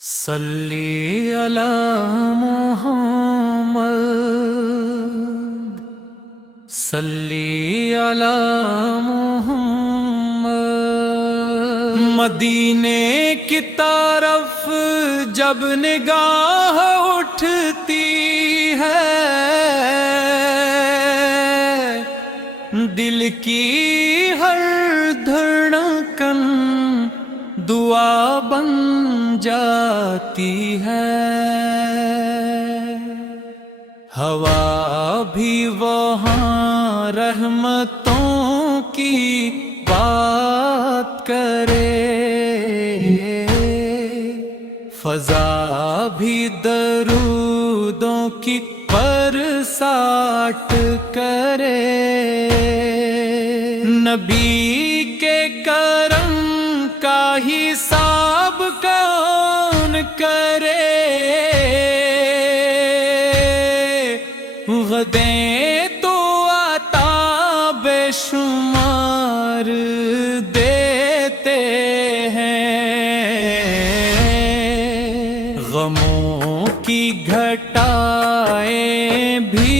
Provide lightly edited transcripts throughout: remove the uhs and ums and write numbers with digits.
صلی علی محمد، صلی علی محمد۔ مدینے کی طرف جب نگاہ اٹھتی ہے، دل کی ہر دھڑکن دعا بن جاتی ہے۔ ہوا بھی وہاں رحمتوں کی بات کرے، فضا بھی درودوں کی برسات کرے۔ نبی کے کرم کا حساب کون کرے، غدیں تو عطا بے شمار دیتے ہیں، غموں کی گھٹائیں بھی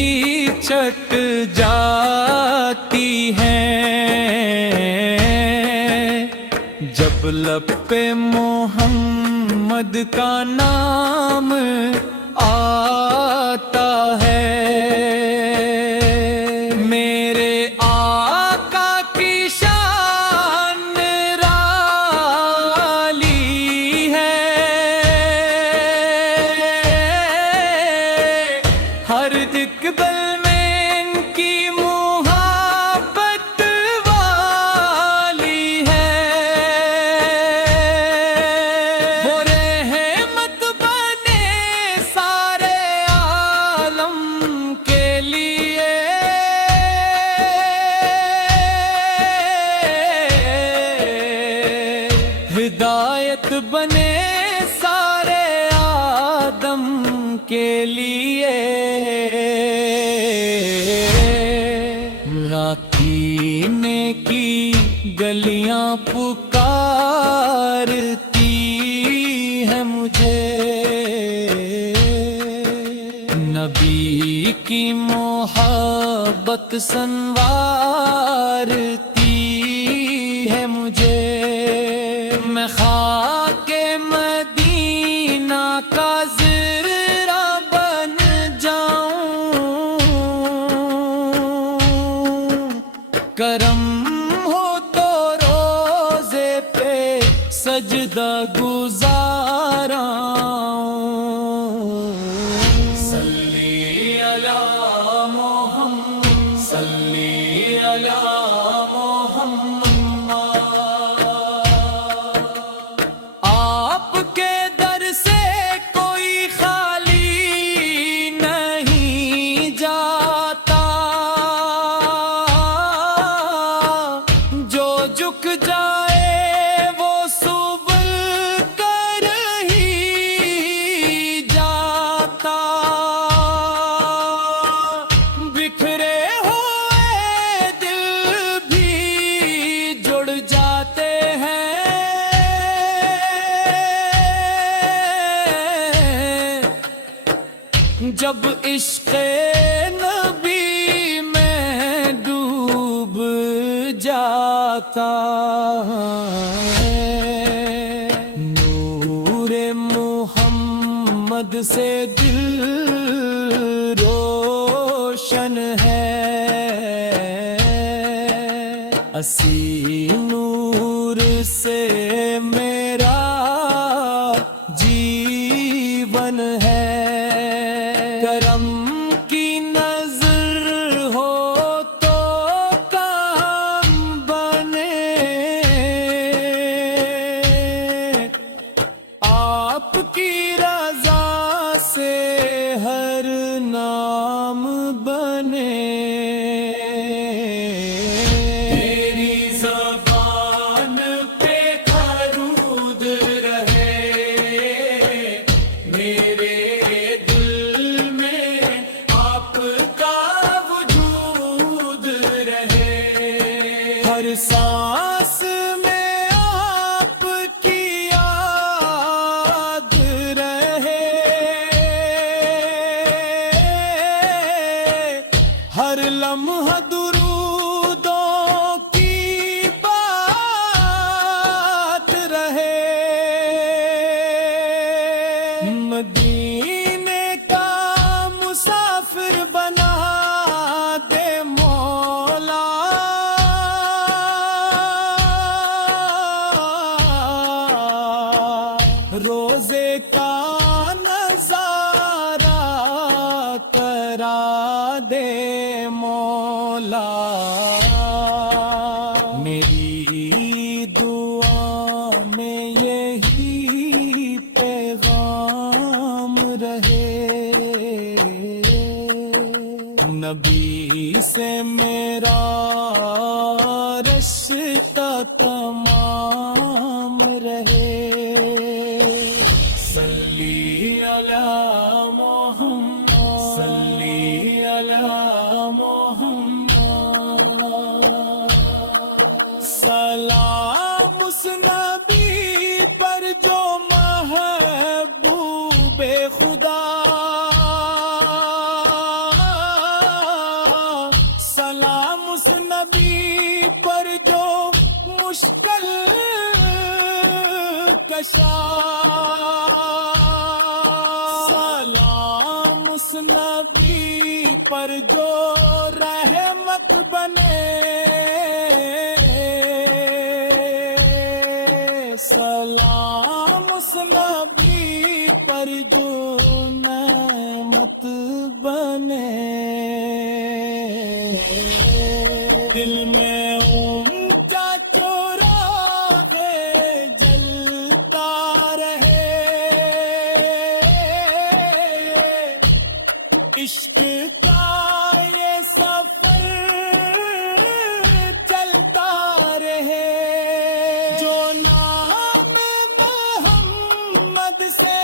چٹ جاتی ہیں، جب لب پہ محمد کا نام آتا ہے۔ میرے آقا کی شان نرالی ہے، ہر دکبل میں ان کی محبت والی ہے، وہ رحمت بنے سارے عالم کے لیے، ہدایت بنے سارے آدم کے لیے۔ راکینے کی گلیاں پکارتی ہیں مجھے، نبی کی محبت سنوارتی ہے مجھے۔ میں خاک مدینہ کا ذرہ بن جاؤں، کرم ہو تو روزے پہ سجدہ گزاراؤں۔ صلی علی محمد، صلی علی محمد۔ آپ کے در سے کوئی خالی نہیں جاتا، جو جھک جائے وہ سبل کر ہی جاتا، بکھرے ہوئے دل بھی جڑ جاتے ہیں، جب عشق نبی میں ڈوب جاتا ہے۔ نور محمد سے دل روشن ہے، اسی نور سے میرا جیون ہے۔ کرم کی نظر ہو تو کام بنے، آپ کی رضا سے ہر نام بنے۔ میری زبان پہ درود رہے، میرے دل میں آپ کا وجود رہے، ہر سانس میں آپ کی یاد لمحہ درودوں کی بات رہے، مدینے کا مسافر بنا دے مولا، روزے کا نظارہ کرا دے مولا، میری دعا میں یہی پیغام رہے، نبی سے میرا رشتہ تمام رہے، صلی علی محمد، صلی علی محمد، سلام اس نبی پر جو محبوب خدا، سلام اس نبی پر جو مشکل کشا، سلام اس نبی پر جو رحمت بنے، سلام اس نبی پر جو نعمت بنے، دل میں اونچا چراغ جلتا رہے، عشق کا یہ سفر چلتا رہے، جو نام محمد سے